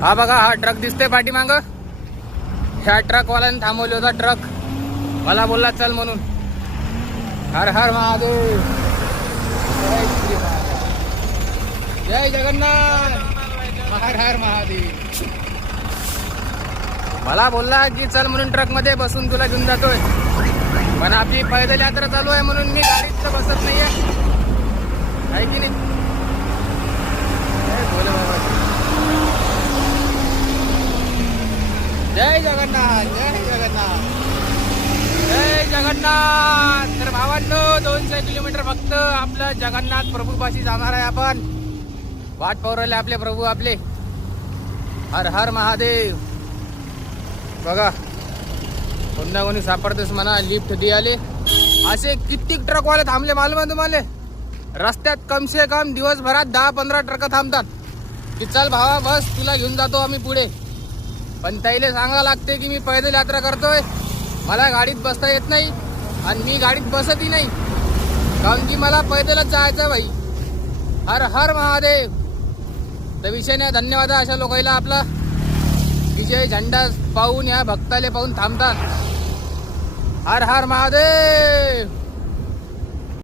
हा बघा, हा ट्रक दिसते पाठीमाग. ह्या ट्रकवाल्याने थांबवले होता ट्रक. मला बोलला चल म्हणून. हर हर महादेव. जय श्री महादेव. जय जगन्नाथ. हर हर महादेव. मला बोलला की चल म्हणून ट्रक मध्ये बसून तुला घेऊन जातोय. पण आपली पैदल यात्रा चालू आहे म्हणून मी गाडीत बसत नाहीये. आहे की नाही? बोले बाबा. जय जगन्नाथ. जय जगन्नाथ. जय जगन्नाथ. तर भावांनो, 200 किलोमीटर फक्त आपलं जगन्नाथ प्रभूपाशी जाणार आहे आपण. वाट पाहू राहिले आपले प्रभू आपले. हर हर महादेव. बघा, कोणत्या कोणी सापडतेस म्हणा. लिफ्ट दे आले. असे कित्येक ट्रकवाले थांबले मालूम आहे तुम्हाला. रस्त्यात कम से कम दिवसभरात 10-15 ट्रक थांबतात की चल भावा बस, तुला घेऊन जातो आम्ही पुढे. पण त्याला सांगावं लागते की मी पैदल यात्रा करतोय, मला गाडीत बसता येत नाही आणि मी गाडीत बसतही नाही, कारण की मला पैदलच जायचं भाई. हर हर महादेव. तर विषय नाही. धन्यवाद अशा लोकांना आपला विजय झेंडा पाहून, या भक्ताले पाहून थांबतात. हर हर महादेव.